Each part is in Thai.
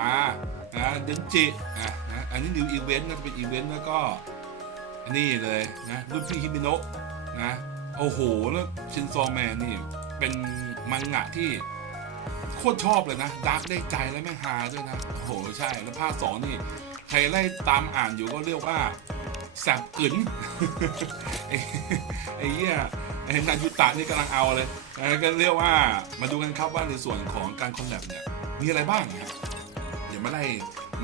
มานะเดนจิอะนะอันนี้นิวอีเวนต์นะจะเป็นอีเวนต์แล้วก็อันนี่เลยนะรุ่นพี่ฮิมิโนะนะโอ้โหแล้วชินซอแมนนี่ เป็นมังงะที่โคตรชอบเลยนะดาร์กได้ใจและแม่ฮาด้วยนะโอ้โหใช่แล้วภาคสองนี่ใครไล่ตามอ่านอยู่ก็เรียกว่าแสบกึ๋นไอ้เหี้ยไอ้นายุตะนี่กำลังเอาเลยก็เรียกว่ามาดูกันครับว่าในส่วนของการคอลแลบเนี่ยมีอะไรบ้างนะ มาได้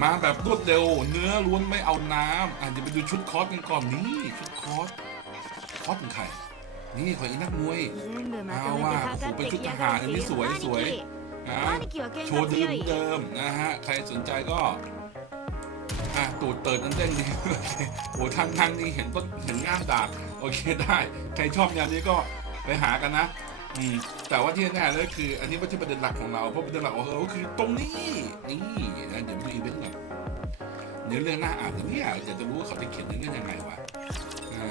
มาแบบรวดเร็ว เนื้อล้วนไม่เอาน้ำอาจจะไปดูชุดคอสกันก่อนนี่ชุดคอสคอสของใครนี่ของอีนักมวยเอาว่าผมเป็นชุดทหารอันนี้สวยสวยนะโชว์ดิมเดิมนะฮะใครสนใจก็อะตูดเติร์ดนเต้นดีโอ้ทางทางนี้เห็นต้นเห็นง่ามดาบโอเคได้ ใครชอบอย่างนี้ก็ไปหากันนะ อืมแต่ว่าที่แน่ๆเลยคือ อันนี้ไม่ใช่ประเด็นหลักของเราเพราะประเด็นหลักของเราคือตรงนี้นี่นะเดี๋ยวดูอีเวนต์หน่อยเนื้อเรื่องน่าอ่านนะเนี่ยอยากจะรู้ว่าเขาจะเขียนเนื้อเรื่องยังไงวะอ่า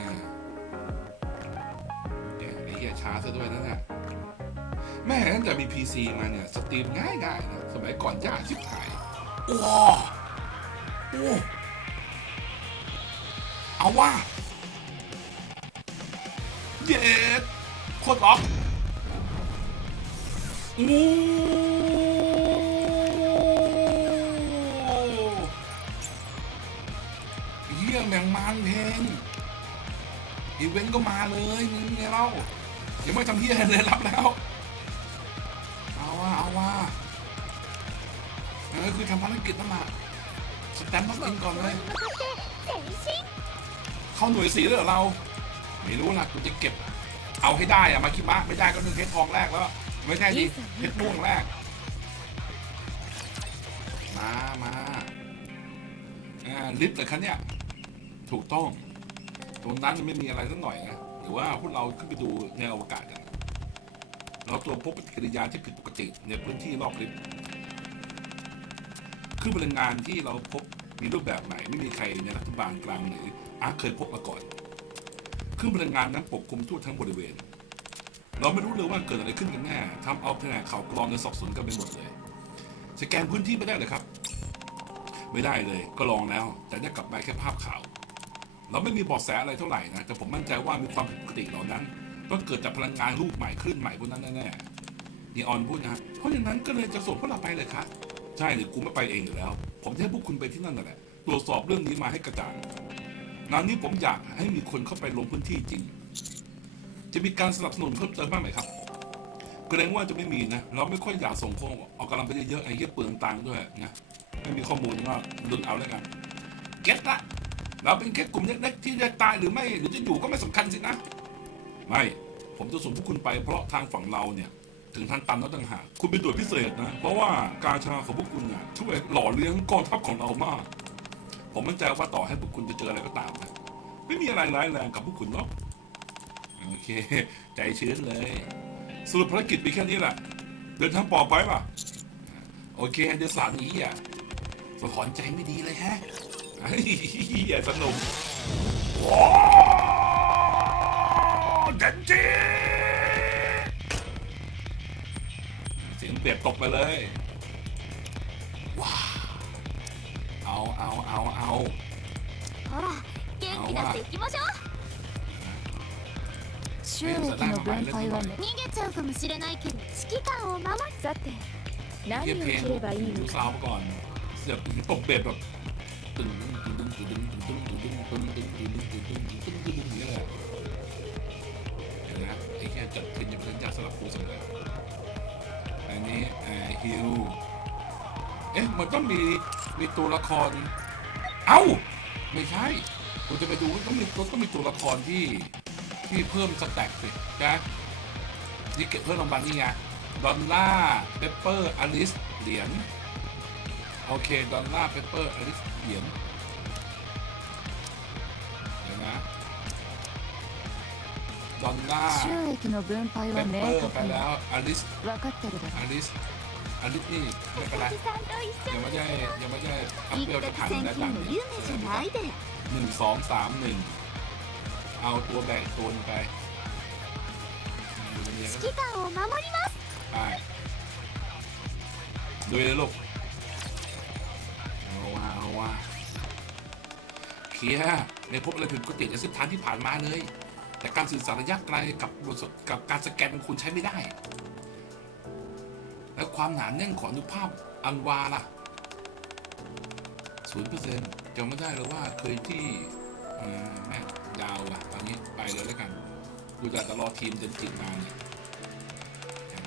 เนี่ยไอ้เหี้ยช้าซะด้วยนะเนี่ยแม่ตั้งแต่มี PC มาเนี่ยสตรีมง่ายๆนะสมัยก่อนยากชิบหายว้าโอ้เอาว่าเย็ดโคตรล็อก โอ้เยี่ยแมงมันเพลงอีเวนต์ก็มาเลยนี่ไงเล่ายังไม่ทำเฮียอะไรเลยรับแล้ว เอาว่าเอาว่าเออคือทำภารกิจนั่นแหละสแตมป์ต้องกินก่อนเลยเข้าหน่วยสีเลยเหรอเรา ไม่รู้นะกูจะเก็บ เอาให้ได้อะมาคิมะไม่ได้ก็นึงเพชรทองแรกแล้ว ไม่ใช่ดิเพชรม่วงแรก มามาอ่าลิฟต์เลยคันเนี่ย ถูกต้อง ตรงนั้นไม่มีอะไรสักหน่อยนะ หรือว่าพวกเราขึ้นไปดูในอวกาศกัน เราตรวจพบปฏิกิริยาที่ผิดปกติในพื้นที่รอบลิฟต์คือพลังงานที่เราพบมีรูปแบบไหนไม่มีใครในรัฐบาลกลางหรืออาร์เคยพบมาก่อนคลื่นพลังงานนั้นปกคลุมทั่วทั้งบริเวณ เราไม่รู้เลยว่าเกิดอะไรขึ้นกันแน่ทำเอาแผนกข่าวกรองในสับสนกันไปหมดเลยสแกนพื้นที่ไม่ได้เลยครับ ไม่ได้เลยก็ลองแล้ว แต่ได้กลับมาแค่ภาพข่าว เราไม่มีเบาะแสอะไรเท่าไหร่นะแต่ผมมั่นใจว่ามีความผิดปกติเหล่านั้นต้องเกิดจากพลังงานรูปใหม่คลื่นใหม่พวกนั้นแน่ๆนีออนพูดนะเพราะอย่างนั้นก็เลยจะส่งพวกเราไปเลยครับใช่หรือกูไม่ไปเองอยู่แล้ว ผมจะให้พวกคุณไปที่นั่นนั่นแหละตรวจสอบเรื่องนี้มาให้กระจ่างงานนี้ผมอยากให้มีคนเข้าไปลงพื้นที่จริง จะมีการสนับสนุนเพิ่มเติมบ้างไหมครับเกรงว่าจะไม่มีนะ เราไม่ค่อยอยากส่งโคนออกกำลังไปเยอะๆไอ้เหี้ยเปลืองตังค์ด้วยนะไม่มีข้อมูลก็ดุนเอาแล้วกันเก็ตละเราเป็นแค่กลุ่มเล็กๆที่จะตายหรือไม่หรือจะอยู่ก็ไม่สำคัญสินะ ไม่ผมจะส่งพวกคุณไปเพราะทางฝั่งเราเนี่ยถึงทางตันแล้วต่างหากคุณเป็นตัวพิเศษนะ เพราะว่ากาชาของพวกคุณเนี่ยช่วยหล่อเลี้ยงกองทัพของเรามาก ผมมั่นใจว่าต่อให้พวกคุณจะเจออะไรก็ตามนะไม่มีอะไรร้ายแรงกับพวกคุณหรอก โอเค ใจชื้นเลย สรุปภารกิจมีแค่นี้แหละ เดินทางปลอดภัป่ะ โอเคเดี๋ยวสารนี้อะสะขอนใจไม่ดีเลยฮะอย่าสนุกว้าวเดันจีเสียงเปียกตกไปเลยว้าเอาเอาเอาเอาเอาว่า 収益の分配はね逃げちゃうかもしれないけど指揮官を守るさて何を เฮียเพลง 切ればいい ดู の ซาวมาก่อน เสียบตกเบ็ดแบบตึ้งตึ้งตึ้งตึ้งตึ้งตึ้งตึ้งตึ้งตึ้งตึ้งตึ้งตึ้งตึ้งตึ้งตึ้งตึ้งตึ้งอย่างเงี้ยเลยเห็นนะไอ้แค่จัดขึ้นยังเป็นยากสำหรับกูเสมออันนี้เอ่อฮิวเอ๊ะมันต้องมีมีตัวละคร เอ้า ไม่ใช่กูจะไปดูต้องมีต้องมีตัวละครที่ ที่เพิ่มสแต็กสินะนี่เก็บเพิ่มรางวัลนี่ไง ดอลล่าเปปเปอร์อลิสเหรียญโอเค ดอลล่าเปปเปอร์อลิสเหรียญเดี๋ยวนะดอลล่า 収益の分配 เป は ปเปอ 明 ร์ไป 確に แล้วอลิส 分かってるだ อ ろ ลิสอลิสนี่ไม่เป็นไร さんと一緒 ยังไม่ได้ยังไม่ได้อัพ 一 เดลจะ 攫 ผ่าน 千 แล้ว 金 ด่าน の นี้ 夢じゃないで หนึ่งสองสามหนึ่ง เอาตัวแบ่งโซนไปดูตไปดูเลยลูกเอาว่าเอาว่าเคลียร์ในพบอะไรผิดปกติในเส้นทานที่ผ่านมาเลย แต่การสื่อสารระยะไกลกับกับการสแกนของคุณใช้ไม่ได้ แล้วความหนาแน่นของอนุภาพอันวาล่ะศูนย์เปอร์เซ็นต์จำไม่ได้เลยว่าเคยที่แม่ ยาวอะตอนนี้ไปเลยแล้วกันดูจากตลอทีมเดินจิตมาเนี่ย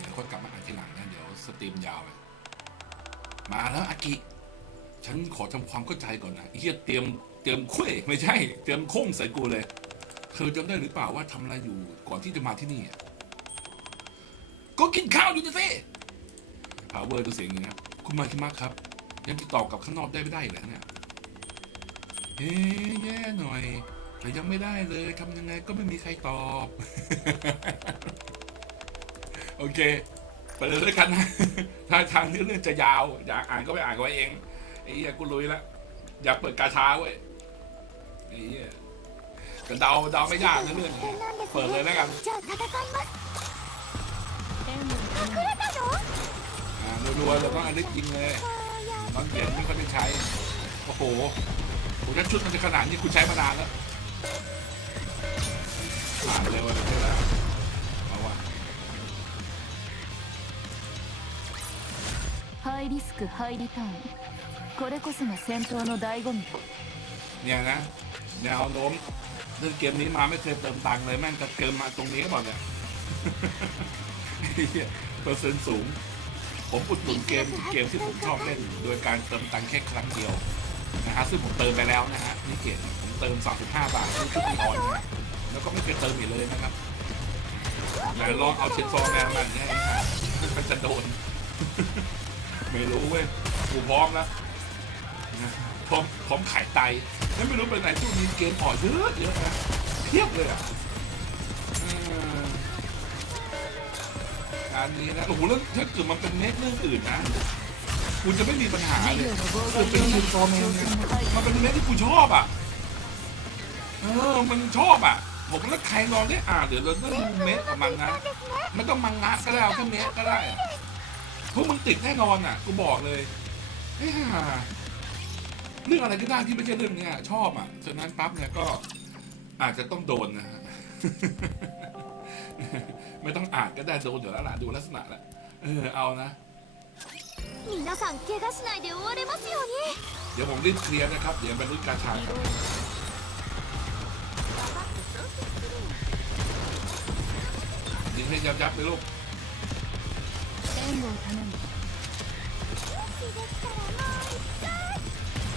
เดี๋ยวค่อยกลับมาอ่านทีหลังนะเดี๋ยวสตรีมยาวไปมาแล้วอากิฉันขอทำความเข้าใจก่อนนะเฮียเตรียมเตรียมคุยไม่ใช่ เตรียมโค้งใส่กูเลย เธอจำได้หรือเปล่าว่าทำอะไรอยู่ก่อนที่จะมาที่นี่ก็กินข้าวอยู่นะสิพาวเวอร์ตัวเสียงอย่างนี้นะคุณมาคิมะครับ ยังติดต่อกับข้างนอกได้ไม่ได้เหรอเนี่ยเอ๊ะแย่หน่อย แต่ยังไม่ได้เลยทำยังไงก็ไม่มีใครตอบ โอเคไปเลยด้วยกันนะถ้าทางเรื่องจะยาว อยากอ่านก็ไปอ่านกันเองไอ้เหี้ยกูลุยละอยากเปิดกาชาเว้ยไอ้เหี้ยแต่เดาเดาไม่ยากนะเรื่องเปิดเลยแล้วกันรัวๆเลยต้องอันนี้จริงเลยน้องเหรียญไม่ค่อยได้ใช้ โอ้โหถ้าชุดมันจะขนาดนี้คุณใช้มานานแล้ว ผ่านเร็วเลยใช่ไหมเอาวะ ハイリスクハイリターンこれこそが戦闘の醍醐味だ เนี่ยนะแนวโน้มเรื่องเกมนี้มาไม่เคยเติมตังค์เลยแม่งจะเกินมาตรงนี้ก่อนเนี่ย ไอ้เหี้ยเปอร์เซ็นต์สูง ผมอุดหนุนเกมเกมที่ผมชอบเล่น โดยการเติมตังค์แค่ครั้งเดียว นะฮะซึ่งผมเติมไปแล้วนะฮะนี่เกมผมเติม 35 บาทที่ชุดนีออนนะแล้วก็ไม่เคยเติมอีกเลยนะครับแต่ลองเอาเชนซอแมนมาเนี่ยมันจะโดน ไม่รู้เว้ยกูพร้อมแล้วพร้อมพร้อมขายไตไม่รู้ไปไหนช่วงนี้เกมออกเยอะเยอะนะเทียบเลยอะออการนี้นะโอ้โหแล้วถ้าเกิดมันเป็นเม็ดเรื่องอื่นนะ คุณจะไม่มีปัญหาเลยคือเป็นคุณฟอร์แมนไงมันเป็นเรื่ที่คุณชอบอะเออมันชอบอะ ผมแล้วใครลองได้อ่านเดี๋ยวเราต้องดูเมสของมันนะไม่ต้องมังงะก็ได้เอาแค่เมสก็ได้พวกมึงติดแน่นอนอะกูบอกเลยเฮ้ยเรื่องอะไรก็ได้ที่ไม่ใช่เรื่องเนี้ยชอบอะฉะนั้นปั๊บเนี่ยก็อาจจะต้องโดนนะฮะไม่ต้องอ่านก็ได้โดนอยู่แล้วล่ะดูลักษณะแหละเออเอานะ 皆さん怪我しないで終われますように เดี๋ยวผมรีบเคลียร์นะครับ เดี๋ยวไปรุ่นการชาครับยิงให้ยับยับๆเลยลูก 援護を頼む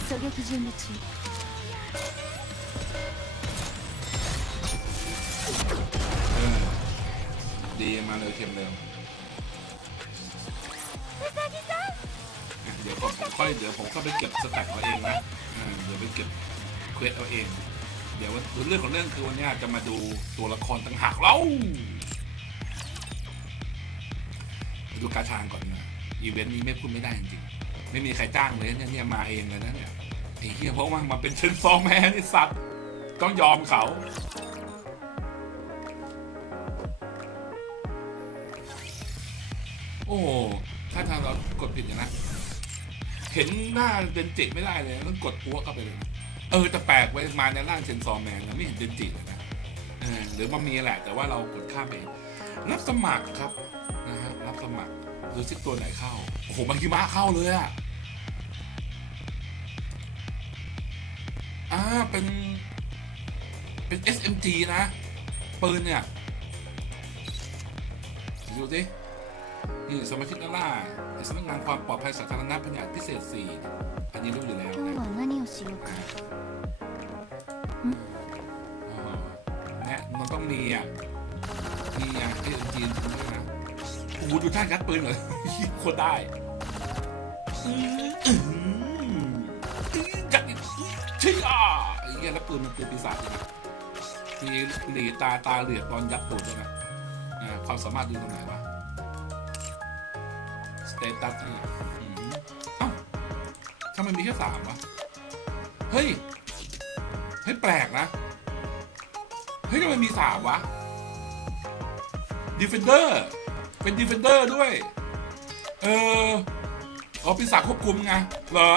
狙撃準備中 เออดีมาเลยเข็มเร็ว อะเดี๋ยวผมค่อยเดี๋ยวผมก็ไปเก็บสแต็กเอาเองนะอ่าเดี๋ยวไปเก็บเควสเอาเอง เดี๋ยวเรื่องของเรื่องคือวันนี้จะมาดูตัวละครต่างหากเราไปดูกาชางก่อนนะอีเวนต์นี้ไม่พูดไม่ได้จริงๆไม่มีใครจ้างเลยเนี่ยเนี่ยมาเองเลยนะเนี่ยไอ้เหี้ยเพราะว่ามาเป็นเชนซองแมนไอ้สัตว์ต้องยอมเขา โอ้ ถ้าทางเรากดผิดอย่างนะเห็นหน้าเดนจิไม่ได้เลยต้องกดพัวเข้าไปเลยเออแต่แปลกไว้มาในร่างเชนซอร์แมนนะไม่เห็นเดนจิเลยนะออหรือมันมีแหละ แต่ว่าเรากดข้ามไปรับสมัครครับนะฮะรับสมัครดูซิตัวไหนเข้าโอ้โหมากิมะเข้าเลยอะอ่าเป็นเป็น SMG นะปืนเนี่ยดูสิ นี่สมาชิกนาล่าสำนักงานความปลอดภัยสาธารณะแผนกพิเศษ 4 อันนี้รู้อยู่แล้ว 今日 นะ は何をしようか อ๋อเนี่ยมันต้องมีอ่ะ มีอ่ะที่จีนด้วยนะโอ้โหดูท่ายัดปืนเลย โคตรได้อื้ออื้ออื้อจัดอีกเชี่ยไอ้เงี้ยแล้วปืนมันปืนปีศาจเลยนะมีหลีตาตาเหลือกตอนยัดตูดด้วยนะอ่าความสามารถดูตรงไหนวะ ส เตตัสนี่เอ้าทำไมมีแค่สามวะ เฮ้ย เฮ้ย แปลกนะ เฮ้ยทำไมมีสามวะ Defender เป็น Defender ด้วย เอออ๋อปีศาจควบคุมไง เหรอ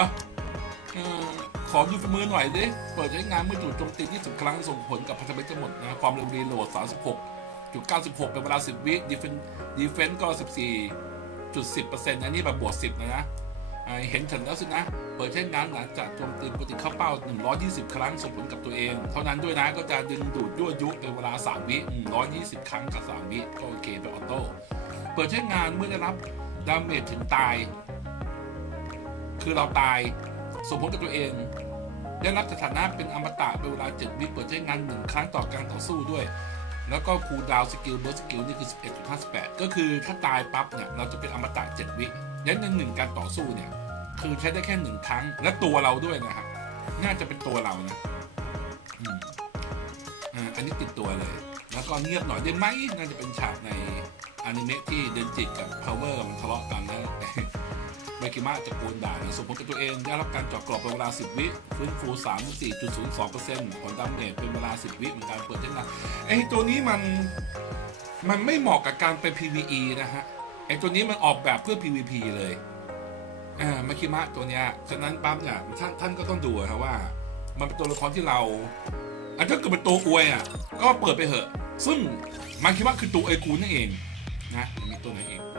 เออขอดูฝีมือหน่อยดิ เปิดใช้งานเมื่อจู่โจมตี20ครั้งส่งผลกับพันธมิตรทั้งหมดนะ ความเร็วรีโหลด 36.96 เป็นเวลา 10 วิดีเฟนดีเฟนก็ 14.10%อันนี้แบบบวก10นะนะเห็นฉันแล้วสินะ เปิดใช้งานหลังจากโจมตีปกติเข้าเป้า 120 ครั้งส่งผลกับตัวเอง เท่านั้นด้วยนะก็จะดึงดูดยั่วยุเป็นเวลา 3 วิอืม120 ครั้งกับ 3 วิก็โอเคเป็นออโต้ เปิดใช้งานเมื่อได้รับดาเมจถึงตาย คือเราตายสมผลกับตัวเอง ได้รับสถานะเป็นอมตะเป็นเวลา 7 วิเปิดใช้งาน 1 ครั้งต่อการต่อสู้ด้วย แล้วก็คูลดาวน์สกิลเบอร์สกิลนี่คือ 11.58 ก็คือถ้าตายปั๊บเนี่ย เราจะเป็นอมตะ 7 วิยันในหนึ่งการต่อสู้เนี่ย คือใช้ได้แค่หนึ่งครั้ง และตัวเราด้วยนะครับ น่าจะเป็นตัวเรานะอืมอ่าอันนี้ติดตัวเลย แล้วก็เงียบหน่อยได้ไหมน่าจะเป็นฉากในอนิเมะที่เดนจิกับพาวเวอร์มันทะเลาะกันแล้ว เมกิมะจะโกนด่านสมผลกับตัวเองได้รับการเจาะกรอบเป็นเวลา 10 วิฟื้นฟู 34.02%ผลดาเมจเป็นเวลา 10 วิเหมือนการเปิดเช่นกันไอ้ตัวนี้มันมันไม่เหมาะกับการเป็น PVE นะฮะไอ้ตัวนี้มันออกแบบเพื่อ PVP เลยอ่ามาคิมะตัวเนี้ยฉะนั้นปั๊บเนี่ยท่านท่านก็ต้องดูครับว่า มันเป็นตัวละครที่เราอันถ้าเกิดเป็นตัวอวยอะก็เปิดไปเถอะ ซึ่งมาคิมะคือตัวไอกูนั่นเองนะมีตัวไหนอีกยังยัง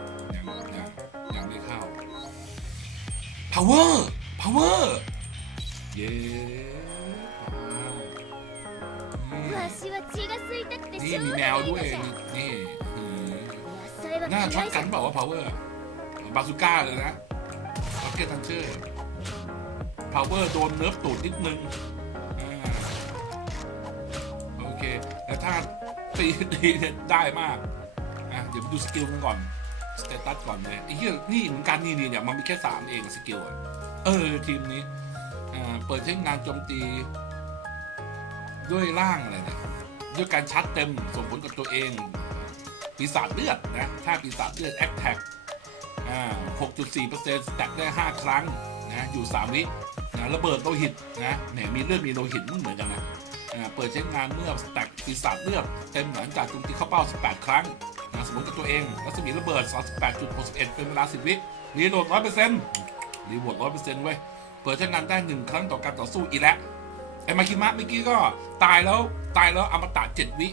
power power เย้นี่มีแมวด้วยนี่หน่าช็อตกันเปล่าวะ power บาซูก้าเลยนะล็อกเก็ตทันเชอร์ power โดนเนิร์ฟตูดนิดนึงโอเคแต่ถ้าตีดีได้มากอะเดี๋ยวดูสกิลกันก่อน สเตตัสก่อนเลยไอ้เหี้ยนี่เหมือนกันนี่นี่เนี่ยมันมีแค่3เองสกิลอะเออทีมนี้อ่าเปิดใช้งานโจมตี ด้วยร่างอะไรเนี่ยด้วยการชัดเต็มส่งผลกับตัวเอง ปีศาจเลือดนะถ้าปีศาจเลือดแอคแท็กอ่า6.4%สแต็กได้5ครั้งนะอยู่3วินะระเบิดโลหิตนะแหมมีเลือดมีโลหิตมันเหมือนกันนะเปิดใช้งานเมื่อสแต็กปีศาจเลือดเต็มหลังจากโจมตีเข้าเป้า 18 ครั้ง นะสมมติกับตัวเองรัศมีระเบิด 38.61 เป็นเวลา 10 วิรีโหลด 100%รีโหลด 100%เว้ยเปิดใช้งานได้ 1 ครั้งต่อการต่อสู้อีกแล้วไอ้มาคิมะเมื่อกี้ก็ตายแล้วตายแล้วอมตะ 7 วิ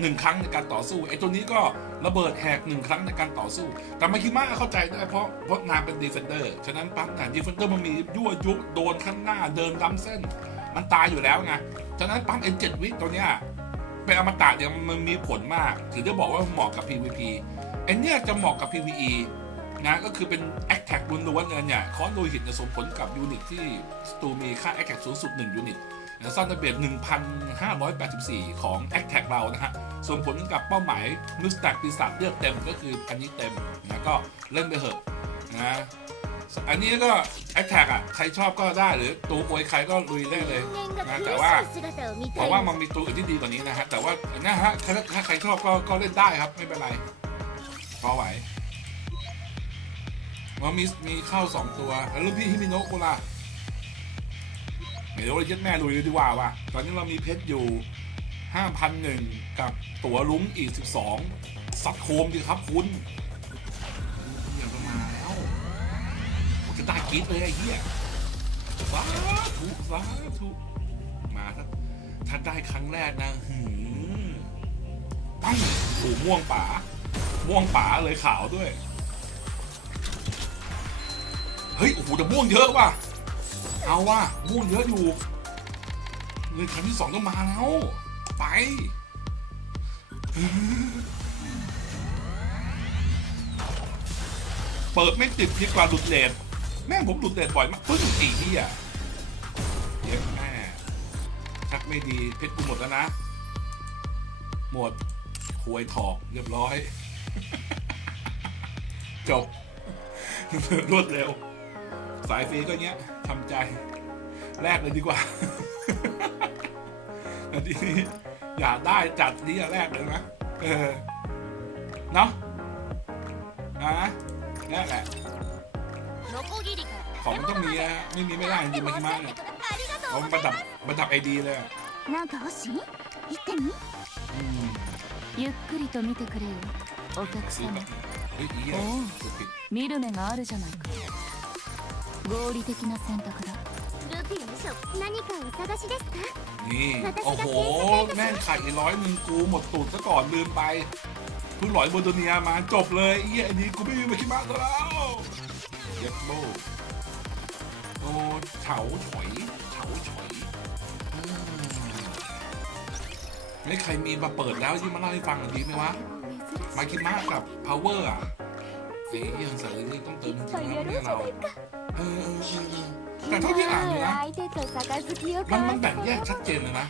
หนึ่งครั้งในการต่อสู้ไอ้ตัวนี้ก็ระเบิดแหกหนึ่งครั้งในการต่อสู้ แต่มาคิมะเข้าใจได้เพราะเพราะนางเป็นดีเฟนเดอร์ฉะนั้นปั๊บนางดีเฟนเดอร์มันมียั่วยุโดนข้างหน้าเดินล้ำเส้น มันตายอยู่แล้วไงฉะนั้นปั๊มเอ็นเจ็ดวิตัวเนี้ย เป็นอมตะเนี่ยมันมีผลมากถือได้บอกว่าเหมาะกับ PVP ไอ้เนี่ยจะเหมาะกับ PVE นะก็คือเป็น a t t a c k ล้วนๆเลยเนี่ยคอนโดยหินจะส่งผลกับยูนิตที่สตูมีค่า a t t a c k สูงสุด1ยูนิตซันเดเบียด1,584 ของ a t t a c k เรานะฮะ ส่งผลกับเป้าหมายมิสแต็กปีศาจเลือดเต็มก็คืออันนี้เต็มนะก็เล่นไปเถอะ นะอันนี้ก็แอคแทกอะใครชอบก็ได้หรือตูอวยใครก็ลุยได้เลยนะแต่ว่าเพราะว่ามันมีตัวอื่นที่ดีกว่านี้นะฮะแต่ว่านะฮะถ้าใครชอบก็ก็เล่นได้ครับไม่เป็นไรพอไหวมันมีมีเข้าสองตัวแล้วรุ่นพี่ฮิมิโนะกูล่ะเดี๋ยวเรายึดแม่ลุยเลยดีกว่าว่ะตอนนี้เรามีเพชรอยู่ห้าพันหนึ่งกับตั๋วลุ้งอีกสิบสองสัดโคมดีครับคุณ ผมจะได้กรีดเลยไอ้เหี้ยสาธุสาธุมาถ้าถ้าได้ครั้งแรกนะหืมปังโอ้ม่วงป๋าม่วงป๋าเลยขาวด้วย เฮ้ย โอ้โหแต่ม่วงเยอะว่ะ เอาว่ะ ม่วงเยอะอยู่เงินครั้งที่สองต้องมาแล้ว ไปเปิดไม่ติดดีกว่าหลุดเลน แม่งผมหลุดเดืดบ่อยมากพึ่งสี่ที่อะเยอะแม่ชักไม่ดีเพชรกูหมดแล้วนะ หมดหวยถอกเรียบร้อย จบ รวดเร็ว สายฟรีก็เงี้ยทำใจแลกเลยดีกว่าอันนี้อยากได้จัดนี่แรกเลยนะเออเนาะอะแรกแหละ ของมันต้องมีนะฮะไม่มีไม่ได้จริงๆมาคิมาเนี่ย ありがと เอา う มันประดับประดับไอดีเลยอะ なんか欲しい言ってみ อืม ゆっくりと見てくれよお客 ซื้อ 様 แบบเฮ้ยอีเหี้ย おう กดผิด 見る目があるじゃないか合理的な選択だル でしょ何かお探しですか นี่ โอ้โห แม่งขาดอีกร้อยหนึ่งกูหมดตูดซะก่อนลืมไปเพิ่งหลอยโบโดเนียมาจบเลยไอ้เหี้ยอันนี้กูไม่มีมาคิดมากแล้ว สโบโอ้เฉาฉอยเฉาฉอยไม่ใครมีมาเปิดแล้วที่มาเล่าให้ฟังดีไหมวะ มาคิดมากกับ power อะเฮ้ยังเสริมต้องเติมจริงนะเนี่ยเราเออแต่เท่าที่อ่านนะมันมันแบ่งแยกชัดเจนเลยนะ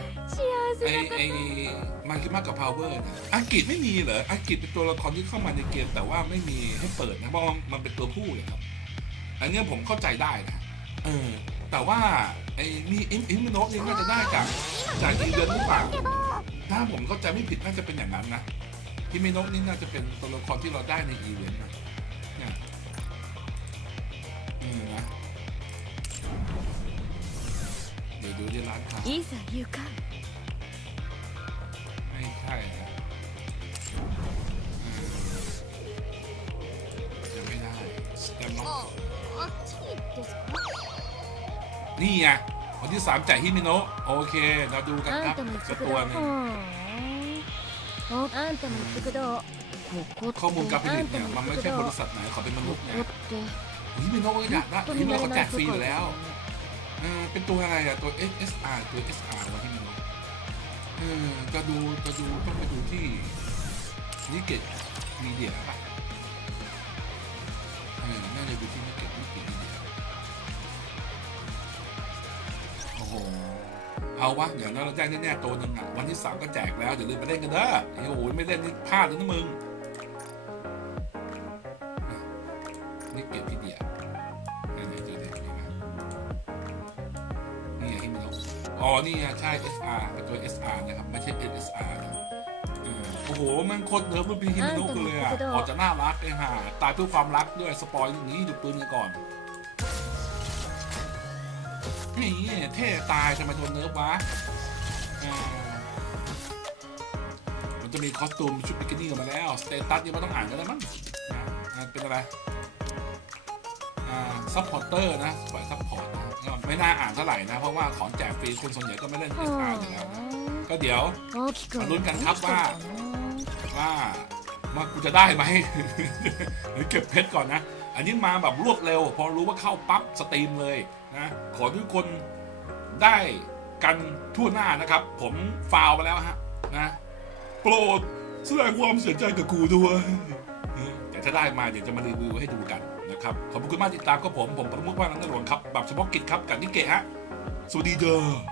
ไอไอมาคิดมากกับ power นะอังกฤษไม่มีเหรออังกฤษเป็นตัวละครที่เข้ามาในเกมแต่ว่าไม่มีให้เปิดนะมองมันเป็นตัวผู้นะครับ อันนี้ผมเข้าใจได้นะเออแต่ว่าไอ้นี่เอ็มเอ็มโนกนี่น่าจะได้จากจากอีเดือนหรือเปล่าถ้าผมเข้าใจไม่ผิดน่าจะเป็นอย่างนั้นนะที่เมโนกนี่น่าจะเป็นตัวละครที่เราได้ในอีเวนต์นะเนี่ยอืนะเดี๋ยวดูที่ร้านค้าไม่ใช่นะ นี่ไงวันที่สามจ่ายฮิมิโนะโอเคเราดูกันครับจะตัวนึงข้อมูลการผลิตเนี่ยมันไม่ใช่บริษัทไหนเขาเป็นมนุษย์นะฮิมิโนะก็อยากได้ฮิมิโนะเขาแจกฟรีอยู่แล้วเป็นตัวอะไรอะตัว SSR ตัว SR วะฮิมิโนะจะดูจะดูต้องไปดูที่นิเกตมีเดียป่ะ เอาวะเดี๋ยวเราแจ้งแน่ๆตัวหนึ่งอะวันที่สามก็แจกแล้วอย่าลืมไปเล่นกันเด้อไอ้โอ้ยไม่เล่นนี่พลาดเลยนะมึงอะนี่เก็บพีเดียไหนๆดูดิมีไหมนี่ไงที่มีนกอ๋อนี่ไงใช่ SR เป็นตัว SR นะครับไม่ใช่ NSR นะเออโอ้โหมันโคตรเดิมรุ่นพี่ฮิมิโนะเลยอะออกจะน่ารักเลยฮะตายเพื่อความรักด้วยสปอยอย่างนี้ดูปืนกันก่อน เท่ตายทำไมโดนเนิร์ฟวะมันจะมีคอสตูมชุดบิกินี่ออกมาแล้ว สเตตัสยังไม่ต้องอ่านก็ได้มั้งเป็นอะไรซัพพอร์เตอร์นะฝ่ายซัพพอร์ตไม่น่าอ่านเท่าไหร่นะ เพราะว่าของแจกฟรีคนส่วนใหญ่ก็ไม่เล่นเกมอาร์อยู่แล้วก็เดี๋ยวมาลุ้นกันครับว่าว่ามากูจะได้ไหมหรือเก็บเพชรก่อนนะ อันนี้มาแบบรวดเร็ว พอรู้ว่าเข้าปั๊บสตรีมเลยนะ ขอทุกคน ได้กันทั่วหน้านะครับ ผมฟาวไปแล้วฮะนะโปรดแสดงความเสียใจกับกูด้วยแต่ถ้าได้มาเดี๋ยวจะมารีวิวให้ดูกันนะครับขอบคุณมากที่ติดตามก็ผมผมประมุขว่านันทหลวงครับแบบเฉพาะกิจครับกับนิเกะฮะสวัสดีเด้อ